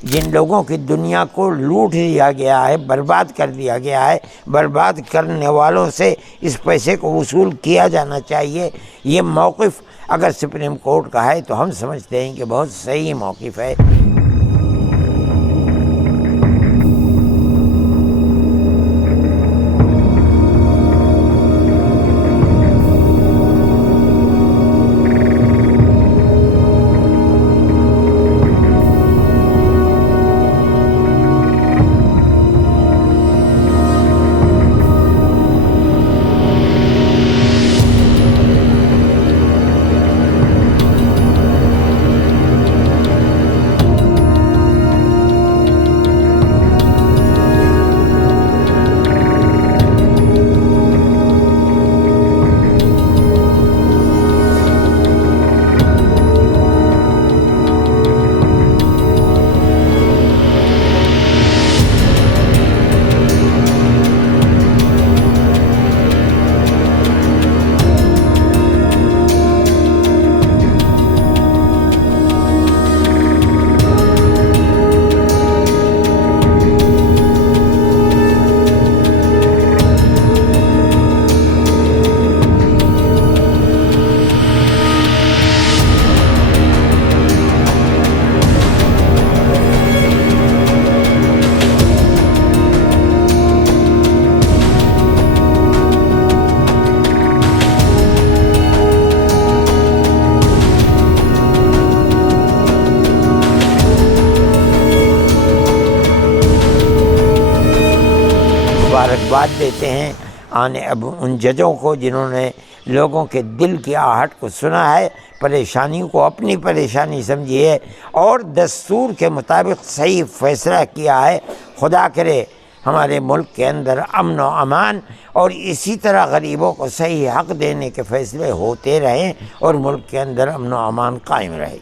जिन लोगों की दुनिया को लूट लिया गया है, बर्बाद कर दिया गया है, बर्बाद करने वालों से इस पैसे को वसूल किया जाना चाहिए। ये मौक़िफ़ अगर सुप्रीम कोर्ट का है तो हम समझते हैं कि बहुत सही मौक़िफ़ है। मुबारकबाद देते हैं आने अब उन जजों को जिन्होंने लोगों के दिल की आहट को सुना है, परेशानियों को अपनी परेशानी समझी है और दस्तूर के मुताबिक सही फैसला किया है। खुदा करे हमारे मुल्क के अंदर अमन व अमान और इसी तरह गरीबों को सही हक़ देने के फ़ैसले होते रहें और मुल्क के अंदर अमन व अमान कायम रहे।